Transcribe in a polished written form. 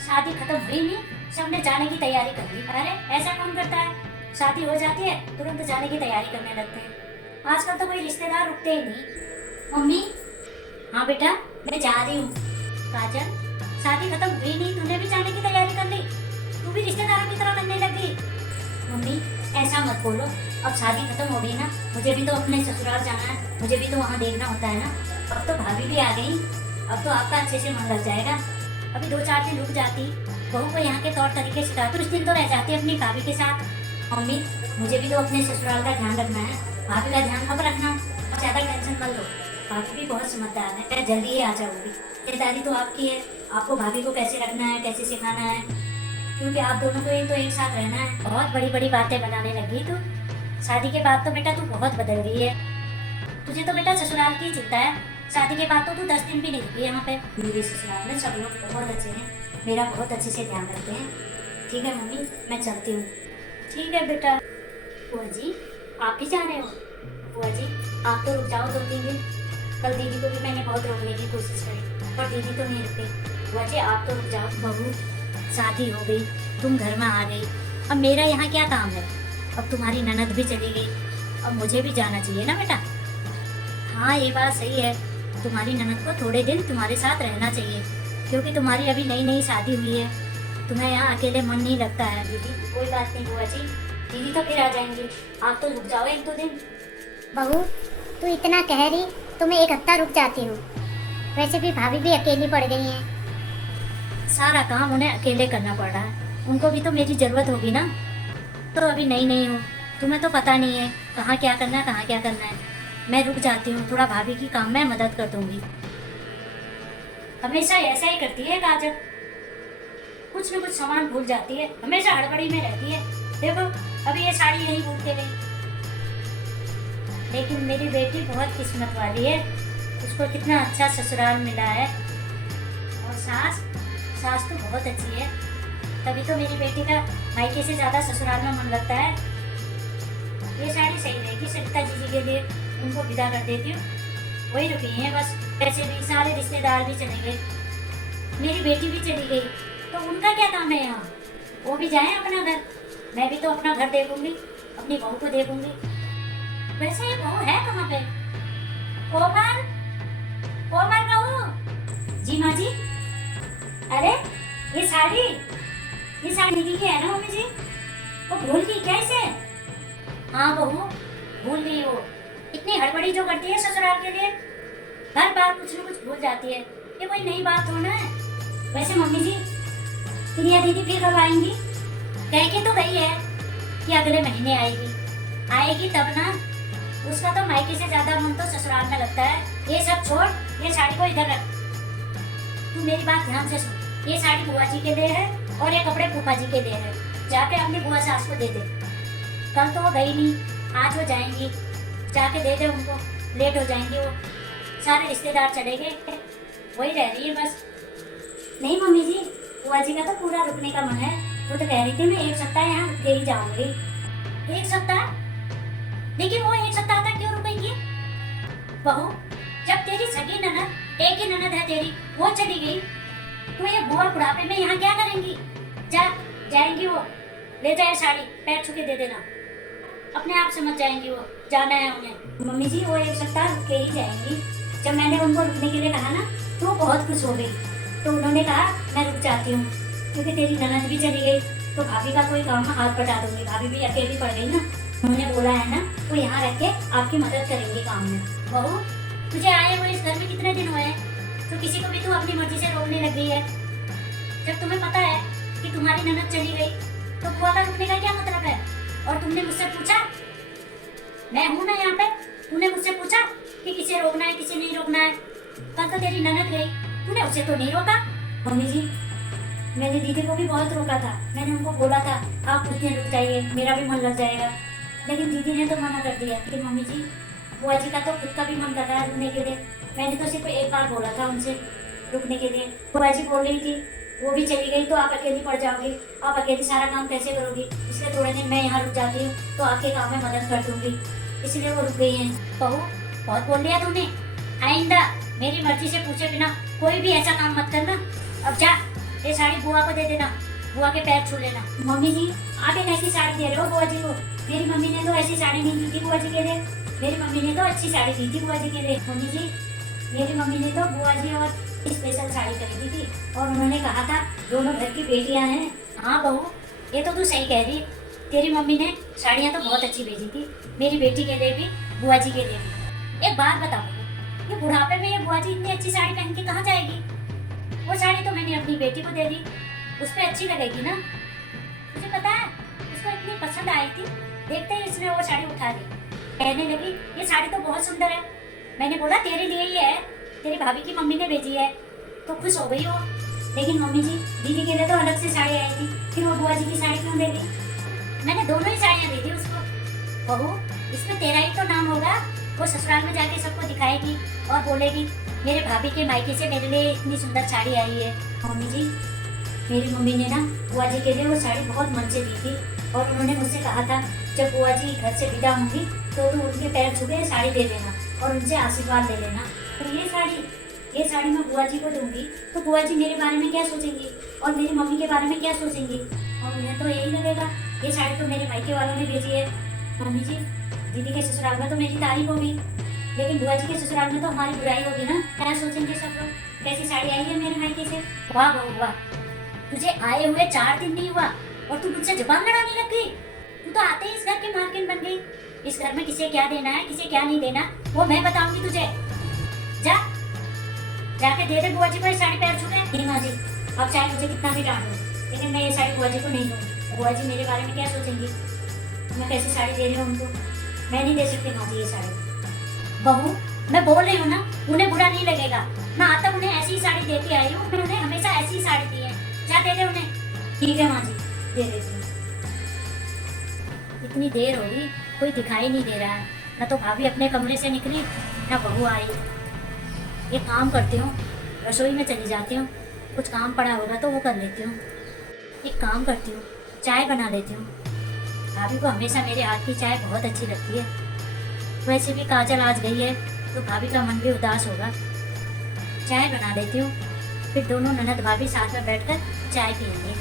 शादी खत्म हुई नहीं, सबने जाने की तैयारी कर ली। अरे ऐसा कौन करता है, शादी हो जाती है तुरंत जाने की तैयारी करने लगते हैं। आजकल तो कोई रिश्तेदार रुकते ही नहीं। मम्मी। हाँ बेटा, मैं जा रही हूँ। काजल, शादी खत्म हुई नहीं, तूने भी जाने की तैयारी कर ली? तू भी रिश्तेदारों की तरह करने लग गई? मम्मी ऐसा मत बोलो, अब शादी खत्म हो गई ना, मुझे भी तो अपने ससुराल जाना है, मुझे भी तो वहाँ देखना होता है ना। अब तो भाभी भी आ गई, अब तो आपका अच्छे से मन लग जाएगा। अभी 2-4 दिन रुक जाती, बहू को यहाँ के तौर तरीके सिखाती, कुछ दिन तो रह जाती अपनी भाभी के साथ। मम्मी मुझे भी तो अपने ससुराल का ध्यान रखना है, भाभी का ध्यान मत रखना, ज्यादा टेंशन मत लो। भाभी भी बहुत समझदार है, मैं जल्दी ही आ जाऊंगी। जिम्मेदारी तो आपकी है, आपको भाभी को कैसे रखना है, कैसे सिखाना है, क्योंकि आप दोनों को ही तो एक साथ रहना है। बहुत बड़ी बड़ी बातें बनाने लगी तू, शादी के बाद तो बेटा तू बहुत बदल गई है। तुझे तो बेटा ससुराल की चिंता है, शादी के बाद तो तू 10 दिन भी नहीं रुकी यहाँ पे। मेरे ससुराल में सब लोग बहुत अच्छे हैं, मेरा बहुत अच्छे से ध्यान रखते हैं। ठीक है मम्मी, मैं चलती हूँ। ठीक है बेटा। बुआ जी, आप भी जा रहे हो? बुआ जी आप तो रुक जाओ 2-3 दिन। कल दीदी को भी मैंने बहुत रोकने की कोशिश करी, पर दीदी तो नहीं रुकी। बुआ जी आप तो रुक जाओ। बहू, शादी हो गई, तुम घर में आ गई, अब मेरा यहाँ क्या काम है? अब तुम्हारी ननद भी चली गई, अब मुझे भी जाना चाहिए ना बेटा। हाँ ये बात सही है, तुम्हारी ननद को थोड़े दिन तुम्हारे साथ रहना चाहिए, क्योंकि तुम्हारी अभी नई नई शादी हुई है, तुम्हें यहाँ अकेले मन नहीं लगता है। दीदी कोई बात नहीं बुआ जी, दीदी तो फिर आ जाएंगे, आप तो रुक जाओ 1-2 दिन। बहू तू इतना कह रही तो मैं एक हफ्ता रुक जाती हूँ, वैसे भी भाभी भी अकेली पड़ गई हैं। सारा काम उन्हें अकेले करना पड़ रहा है, उनको भी तो मेरी ज़रूरत होगी ना। तो अभी नई नई हूँ, तुम्हें तो पता नहीं है कहाँ क्या करना है, कहाँ क्या करना है। मैं रुक जाती हूँ, थोड़ा भाभी की काम में मदद कर दूंगी। हमेशा ऐसा ही करती है काजल, कुछ न कुछ सामान भूल जाती है, हमेशा हड़बड़ी में रहती है। देखो अभी ये साड़ी यहीं भूल के गई। लेकिन मेरी बेटी बहुत किस्मत वाली है, उसको कितना अच्छा ससुराल मिला है, और सास सास तो बहुत अच्छी है, तभी तो मेरी बेटी का मायके से ज़्यादा ससुराल में मन लगता है। ये साड़ी सही रहेगी सरिता जी के लिए, उनको विदा कर देती हूँ, वही रुकी हैं बस। वैसे भी सारे रिश्तेदार भी चले गए, मेरी बेटी भी चली गई, तो उनका क्या काम है यहाँ? वो भी जाएं अपना घर, मैं भी तो अपना घर देखूंगी, अपनी बहू को देखूंगी। वैसे ये बहू है कहाँ पे? कोमल, कोमल बहू। जी माँ जी। अरे ये साड़ी दीदी की है ना मम्मी जी? वो भूल गई क्या इसे? हाँ बहू भूल गई वो, इतनी हड़बड़ी जो करती है ससुराल के लिए, हर बार कुछ न कुछ भूल जाती है, ये कोई नई बात थोड़ा है। वैसे मम्मी जी प्रिया दीदी फिर कब आएंगी? कह के तो गई है कि अगले महीने आएगी तब ना। उसका तो मायके से ज्यादा मन तो ससुराल में लगता है। ये सब छोड़, ये साड़ी को इधर रख। तू मेरी बात ध्यान से सुन, ये साड़ी बुआ जी के लिए है और ये कपड़े फूफा जी के लिए है, जाके अपनी बुआ सास को दे दे। कल तो वो गई नहीं, आज वो जाएंगी, जाके दे दे उनको, लेट हो जाएंगे वो, सारे रिश्तेदार चले गए, वही रह रही है बस। नहीं मम्मी जी, बुआ जी का तो पूरा रुकने का मन है, वो तो कह रही थी मैं 1 सप्ताह यहाँ रुक के ही जाऊंगी। 1 सप्ताह? लेकिन वो 1 सप्ताह तक क्यों रुकेगी? बहू जब तेरी सगी ननद, एक ही ननद है तेरी, वो चली गई, तो ये बुआ बुढ़ापे में यहाँ क्या करेंगी? जाएंगी वो, ले जाए साड़ी, पैर छू के दे देना, अपने आप समझ जाएंगी वो, जाना है उन्हें। मम्मी जी वो 1 सप्ताह रुक के ही जाएंगी। जब मैंने उनको रुकने के लिए कहा ना, तो वो बहुत खुश हो गई, तो उन्होंने कहा मैं रुक जाती हूँ, क्योंकि तेरी ननद भी चली गई तो भाभी का कोई काम हाथ बटा दूंगी, भाभी भी अकेली पड़ गई ना। उन्होंने बोला है ना वो यहाँ रह के आपकी मदद करेंगे काम में। बहू तुझे आए हुए इस घर में कितने दिन हुए हैं, तो किसी को भी तू अपनी मर्जी से रोकने लग गई है। जब तुम्हें पता है कि तुम्हारी ननद चली गई, तो बुआ का रुकने का क्या मतलब है? और तुमने मुझसे पूछा, मैं हूं ना यहाँ पे, तूने मुझसे पूछा कि किसे रोकना है किसे नहीं रोकना है? कल तो तेरी ननद गई, तूने उसे तो नहीं रोका। मम्मी जी मैंने दीदी को भी बहुत रोका था, मैंने उनको बोला था आप कुछ दिन रुक जाइए, मेरा भी मन लग जाएगा, लेकिन दीदी ने तो मना कर दिया। कि मम्मी जी बुआ जी का तो खुद का भी मन कर रहा है रुकने के लिए, मैंने तो सिर्फ एक बार बोला था उनसे रुकने के लिए। बुआ जी बोल रही थी वो भी चली गई तो आप अकेली पड़ जाओगी, आप अकेली सारा काम कैसे करोगी, इसलिए थोड़े दिन मैं यहाँ रुक जाती हूँ तो आपके काम में मदद कर दूंगी, इसलिए वो रुक गई हैं। बहू बहुत बोल लिया तुमने, आइंदा मेरी मर्जी से पूछे बिना कोई भी ऐसा काम मत करना। अब जा, ये साड़ी बुआ को दे देना, बुआ के पैर छू लेना। मम्मी जी आप एक ऐसी साड़ी दे रहे हो बुआ जी को, मेरी मम्मी ने तो ऐसी साड़ी नहीं दी थी बुआ जी के लिए, मेरी मम्मी ने तो अच्छी साड़ी दी थी बुआ जी के लिए। मम्मी जी मेरी मम्मी ने तो बुआ जी और स्पेशल साड़ी खरीदी थी और उन्होंने कहा था दोनों घर की बेटियां हैं। हाँ बहू ये तो तू सही कह रही, तेरी मम्मी ने साड़ियाँ तो बहुत अच्छी भेजी थी, मेरी बेटी के लिए भी बुआ जी के लिए भी। एक बात बताओ, ये बुढ़ापे में ये बुआ जी इतनी अच्छी साड़ी पहन के कहाँ जाएगी? वो साड़ी तो मैंने अपनी बेटी को दे दी, उस पर अच्छी लगेगी ना। मुझे पता है उसको इतनी पसंद आई थी, देखते ही इसने वो साड़ी उठा ली, कहने लगी ये साड़ी तो बहुत सुंदर है। मैंने बोला तेरे लिए ही है, तेरी भाभी की मम्मी ने भेजी है, तो खुश हो गई हो। लेकिन मम्मी जी दीदी के लिए तो अलग से साड़ी आई थी, फिर वो बुआ जी की साड़ी क्यों दे दी? मैंने दोनों ही साड़ियाँ दी थी उसको। बहू इसमें तेरा ही तो नाम होगा, वो ससुराल में जाके सबको दिखाएगी और बोलेगी मेरे भाभी के मायके से मेरे लिए इतनी सुंदर साड़ी आई है। मम्मी जी मेरी मम्मी ने ना बुआ जी के लिए वो साड़ी बहुत मन से दी थी और उन्होंने मुझसे कहा था जब बुआ जी घर से विदा होंगी तो तू उनके पैर छू के साड़ी दे देना और उनसे आशीर्वाद ले लेना। तो ये साड़ी मैं बुआ जी को दूंगी तो बुआ जी मेरे बारे में क्या सोचेंगी और मेरी मम्मी के बारे में क्या सोचेंगी? और उन्हें तो यही लगेगा ये साड़ी तो मेरे मायके वालों ने भेजी है। मम्मी जी दीदी के ससुराल में तो मेरी तारीफ होगी, लेकिन बुआ जी के ससुराल में तो हमारी बुराई होगी ना। क्या सोचेंगे सब लोग, कैसी साड़ी आई है मेरे मायके से। वाह बहू वाह, तुझे आए हुए 4 दिन नहीं हुआ और तू मुझसे जुबान लड़ाने लग गई। तू तो आते ही इस घर की मालकिन बन गई। इस घर में किसे क्या देना है किसे क्या नहीं देना वो मैं बताऊंगी तुझे। जा जाके दे दे बुआ जी को ये साड़ी पैर छू के। नहीं माँ जी अब चाहे मुझे कितना भी डांट दो लेकिन मैं ये साड़ी बुआ जी को नहीं दूंगी। बुआ जी मेरे बारे में क्या सोचेंगी, मैं कैसी साड़ी दे रही हूँ उनको। मैं नहीं दे सकती माँ जी ये साड़ी। बहू मैं बोल रही हूँ ना उन्हें बुरा नहीं लगेगा, मैं आज तक उन्हें ऐसी ही साड़ी देती आई हूँ, मैं उन्हें हमेशा ऐसी ही साड़ी दी है। जा दे दे उन्हें। ठीक है माँ जी दे देती हूँ। इतनी देर हो गई कोई दिखाई नहीं दे रहा है, ना तो भाभी अपने कमरे से निकली ना बहू आई। एक काम करती हूँ रसोई में चली जाती हूँ, कुछ काम पड़ा होगा तो वो कर लेती हूँ। एक काम करती हूँ चाय बना लेती हूँ, भाभी को हमेशा मेरे हाथ की चाय बहुत अच्छी लगती है। वैसे भी काजल आज गई है तो भाभी का मन भी उदास होगा। चाय बना देती हूँ फिर दोनों ननद भाभी साथ में बैठकर चाय पियेंगे।